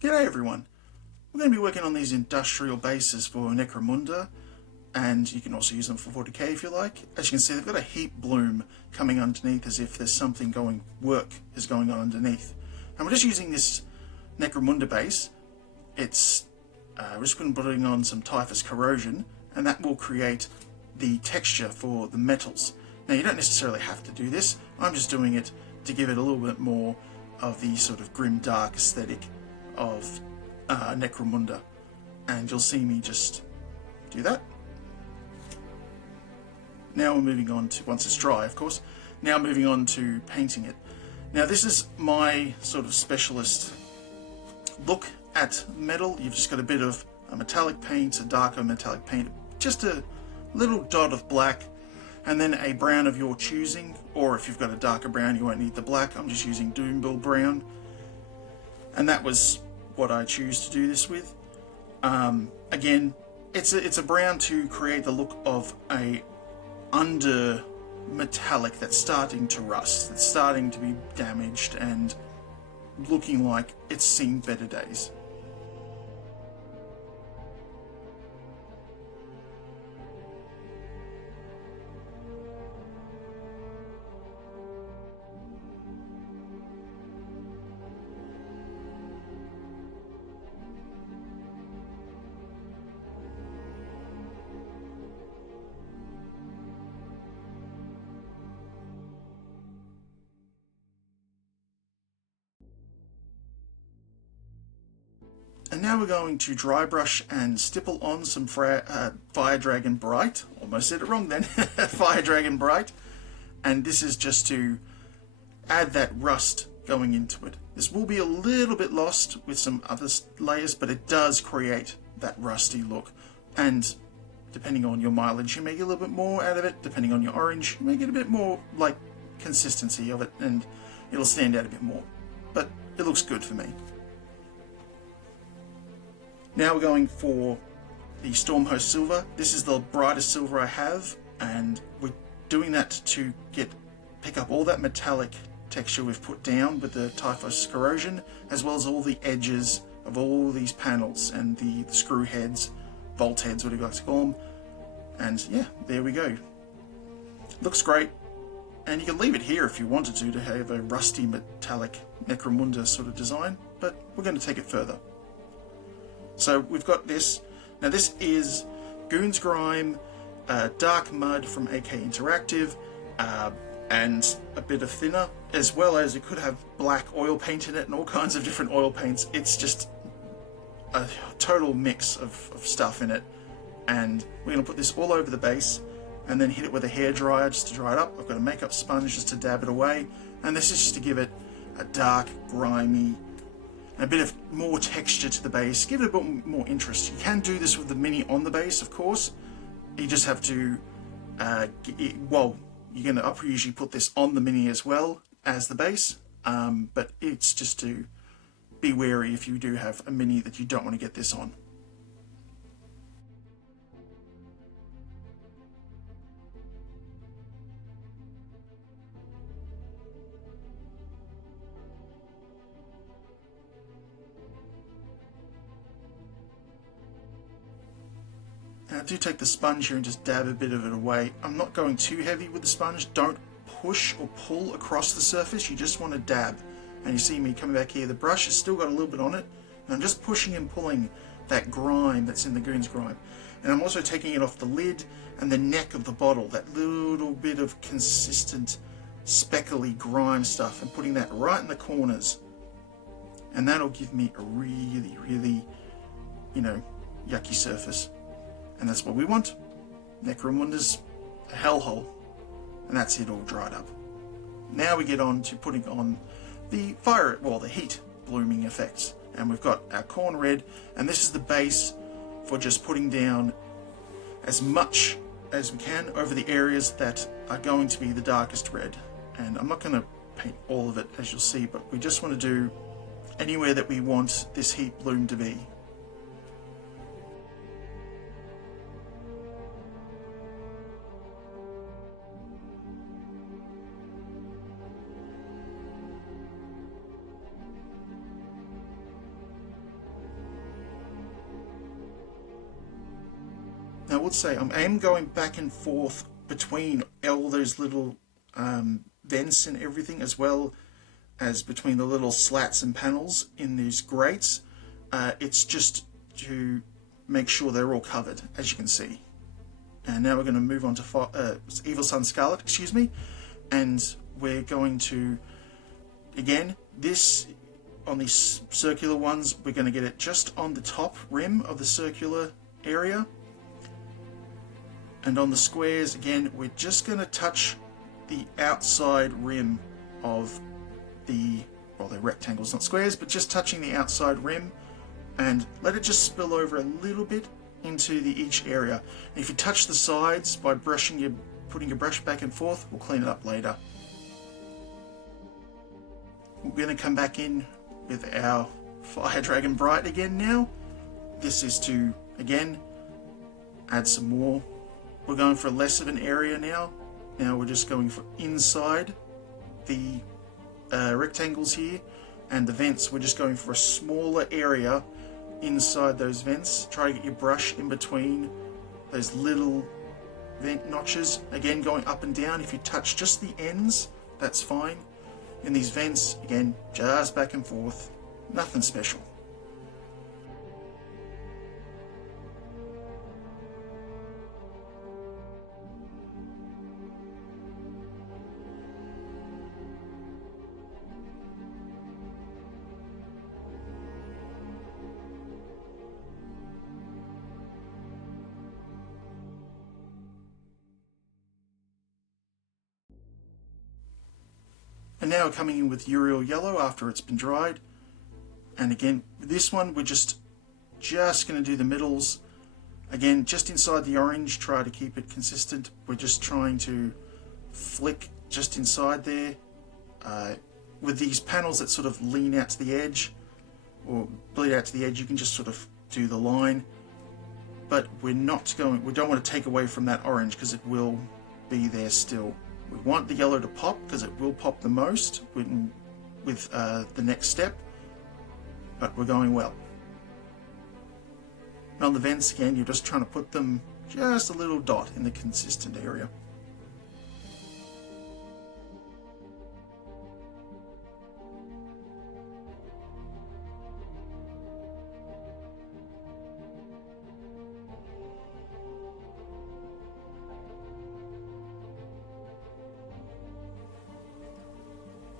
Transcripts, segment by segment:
G'day everyone. We're going to be working on these industrial bases for Necromunda, and you can also use them for 40k if you like. As you can see, they've got a heat bloom coming underneath as if there's something work is going on underneath. And we're just using this Necromunda base. We're just putting on some typhus corrosion, and that will create the texture for the metals. Now you don't necessarily have to do this. I'm just doing it to give it a little bit more of the sort of grim dark aesthetic of Necromunda, and you'll see me just do that. Now we're moving on to, once it's dry of course, now moving on to painting it. Now this is my sort of specialist look at metal. You've just got a bit of a metallic paint, a darker metallic paint, just a little dot of black, and then a brown of your choosing, or if you've got a darker brown you won't need the black. I'm just using Doombill brown, and that was what I choose to do this with. Again, it's a brown to create the look of a under metallic that's starting to rust, that's starting to be damaged and looking like it's seen better days. And now we're going to dry brush and stipple on some Fire Dragon Bright. Almost said it wrong then. Fire Dragon Bright. And this is just to add that rust going into it. This will be a little bit lost with some other layers, but it does create that rusty look. And depending on your mileage, you may get a little bit more out of it. Depending on your orange, you may get a bit more like consistency of it, and it'll stand out a bit more. But it looks good for me. Now we're going for the Stormhost Silver. This is the brightest silver I have, and we're doing that to pick up all that metallic texture we've put down with the typhus corrosion, as well as all the edges of all these panels and the screw heads, bolt heads, whatever you like to call them. And yeah, there we go. Looks great, and you can leave it here if you wanted to have a rusty metallic Necromunda sort of design, but we're going to take it further. So we've got this. Now this is Goon's Grime, Dark Mud from AK Interactive, and a bit of thinner, as well as it could have black oil paint in it and all kinds of different oil paints. It's just a total mix of stuff in it. And we're going to put this all over the base and then hit it with a hairdryer just to dry it up. I've got a makeup sponge just to dab it away. And this is just to give it a dark, grimy, a bit of more texture to the base, give it a bit more interest. You can do this with the mini on the base, of course. You just have to, I usually put this on the mini as well as the base, but it's just to be wary if you do have a mini that you don't want to get this on. Now I do take the sponge here and just dab a bit of it away. I'm not going too heavy with the sponge. Don't push or pull across the surface. You just want to dab. And you see me coming back here. The brush has still got a little bit on it. And I'm just pushing and pulling that grime that's in the Goon's Grime. And I'm also taking it off the lid and the neck of the bottle. That little bit of consistent speckly grime stuff. And putting that right in the corners. And that'll give me a really, really, yucky surface. And that's what we want. Necromunda's a hellhole. And that's it all dried up. Now we get on to putting on the the heat blooming effects. And we've got our corn red, and this is the base for just putting down as much as we can over the areas that are going to be the darkest red. And I'm not going to paint all of it, as you'll see, but we just want to do anywhere that we want this heat bloom to be. I would say I am going back and forth between all those little vents and everything, as well as between the little slats and panels in these grates. It's just to make sure they're all covered, as you can see. And now we're going to move on to Evil Sun Scarlet, excuse me, and we're going to, again, this on these circular ones, we're going to get it just on the top rim of the circular area. And on the squares, again, we're just going to touch the outside rim of the, well, they're rectangles, not squares, but just touching the outside rim, and let it just spill over a little bit into each area. And if you touch the sides by putting your brush back and forth, we'll clean it up later. We're going to come back in with our Fire Dragon Bright again now. This is to, again, add some more. We're going for less of an area now. Now we're just going for inside the rectangles here, and the vents, we're just going for a smaller area inside those vents. Try to get your brush in between those little vent notches. Again, going up and down. If you touch just the ends, that's fine. In these vents, again, just back and forth. Nothing special. And now coming in with Uriel Yellow after it's been dried. And again, this one we're just going to do the middles. Again, just inside the orange, try to keep it consistent. We're just trying to flick just inside there. With these panels that sort of lean out to the edge, or bleed out to the edge, you can just sort of do the line. But we don't want to take away from that orange because it will be there still. We want the yellow to pop because it will pop the most with the next step, but we're going well. And on the vents again, you're just trying to put them just a little dot in the consistent area.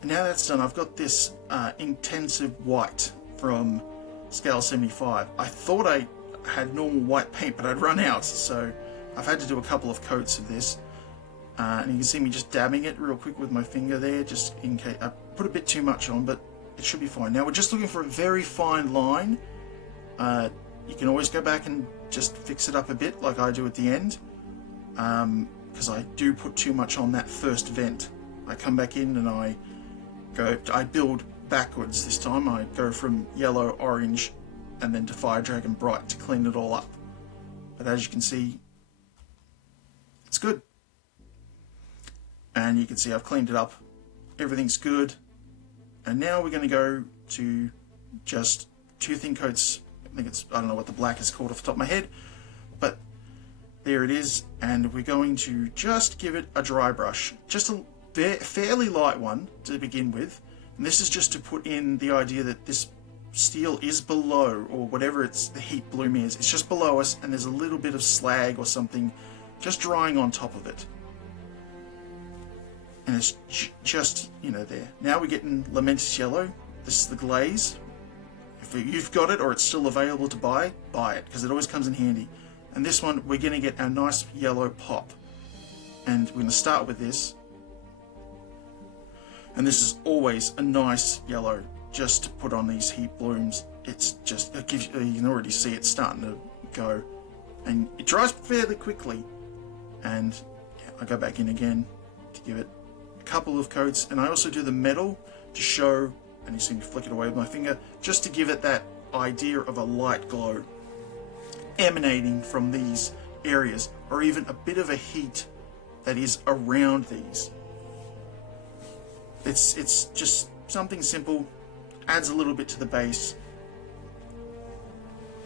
And now that's done, I've got this intensive white from scale 75. I thought I had normal white paint, but I'd run out, so I've had to do a couple of coats of this. And you can see me just dabbing it real quick with my finger there, just in case. I put a bit too much on, but it should be fine. Now we're just looking for a very fine line. You can always go back and just fix it up a bit, like I do at the end, because I do put too much on that first vent. I come back in and I build backwards this time. I go from yellow, orange, and then to Fire Dragon Bright to clean it all up. But as you can see, it's good. And you can see I've cleaned it up. Everything's good. And now we're going to go to just 2 thin coats. I don't know what the black is called off the top of my head, but there it is. And we're going to just give it a dry brush. Just a fairly light one to begin with, and this is just to put in the idea that this steel is below, or whatever the heat bloom is, it's just below us, and there's a little bit of slag or something just drying on top of it, and it's just, there. Now we're getting Lamentis Yellow. This is the glaze. If you've got it or it's still available to buy it, because it always comes in handy. And this one, we're going to get our nice yellow pop, and we're going to start with this. And this is always a nice yellow just to put on these heat blooms. It's just, it gives you can already see it starting to go. And it dries fairly quickly. And yeah, I go back in again to give it a couple of coats. And I also do the metal to show, and you see me flick it away with my finger, just to give it that idea of a light glow emanating from these areas, or even a bit of a heat that is around these. It's just something simple, adds a little bit to the base.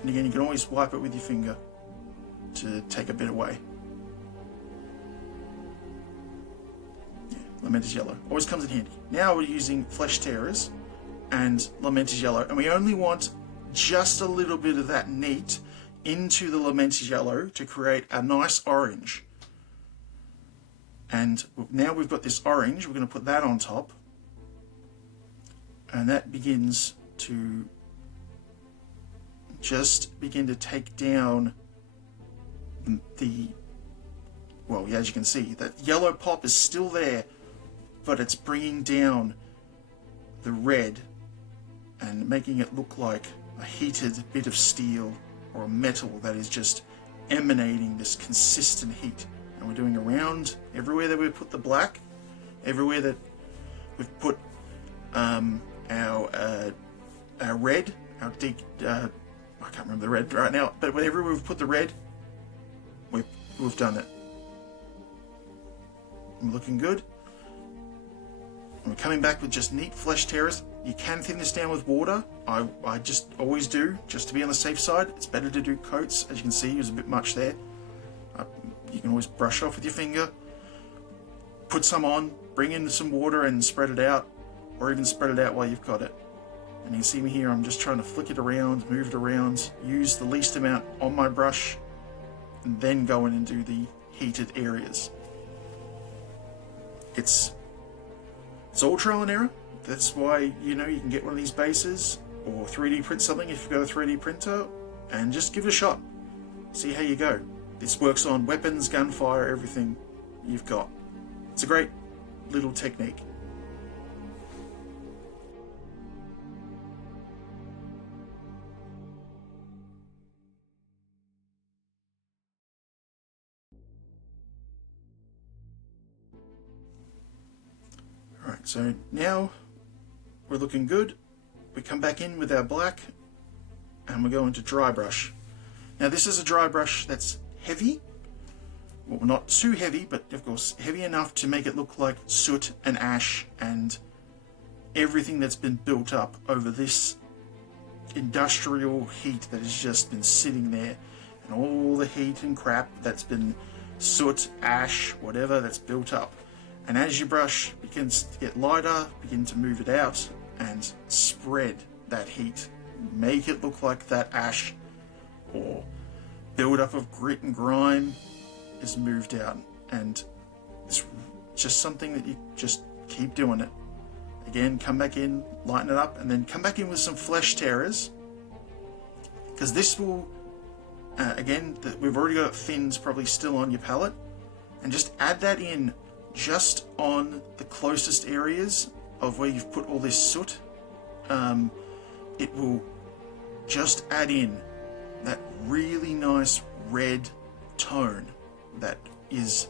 And again, you can always wipe it with your finger. to take a bit away. Yeah, Lamenter's Yellow always comes in handy. Now we're using Flesh Tearers and Lamenter's Yellow, and we only want just a little bit of that neat into the Lamenter's Yellow to create a nice orange. And now we've got this orange, we're going to put that on top, and that begins to just begin to take down the, well, as you can see, that yellow pop is still there, but it's bringing down the red and making it look like a heated bit of steel or a metal that is just emanating this consistent heat. And we're doing around everywhere that we put the black, everywhere that we've put our red, our deep, I can't remember the red right now, but wherever we've put the red, we've done it. We're looking good. And we're coming back with just neat Flesh Tearers. You can thin this down with water. I just always do, just to be on the safe side. It's better to do coats. As you can see, there's a bit much there. You can always brush off with your finger. Put some on, bring in some water and spread it out, or even spread it out while you've got it. And you can see me here, I'm just trying to flick it around, move it around, use the least amount on my brush, and then go in and do the heated areas. It's all trial and error. That's why, you know, you can get one of these bases or 3D print something if you've got a 3D printer, and just give it a shot. See how you go. This works on weapons, gunfire, everything you've got. It's a great little technique. Alright, so now we're looking good. We come back in with our black and we go into dry brush. Now this is a dry brush that's heavy. Well, not too heavy, but of course heavy enough to make it look like soot and ash and everything that's been built up over this industrial heat that has just been sitting there, and all the heat and crap that's been soot, ash, whatever that's built up. And as your brush begins to get lighter, begin to move it out and spread that heat. Make it look like that ash or build-up of grit and grime is moved out. And it's just something that you just keep doing it. Again, come back in, lighten it up, and then come back in with some Flesh Tearers. Because this will, again, we've already got it thinned probably still on your palette. And just add that in just on the closest areas of where you've put all this soot. It will just add in that really nice red tone that is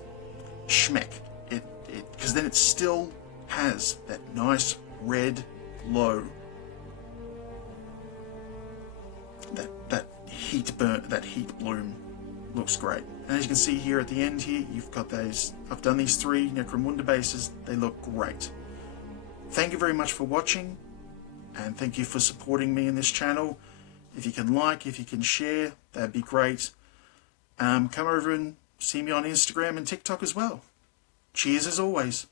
schmeck. Because then it still has that nice red glow. That heat burn, that heat bloom looks great. And as you can see here at the end here, you've got those, I've done these 3 Necromunda bases. They look great. Thank you very much for watching, and thank you for supporting me in this channel. If you can like, if you can share, that'd be great. Come over and see me on Instagram and TikTok as well. Cheers as always.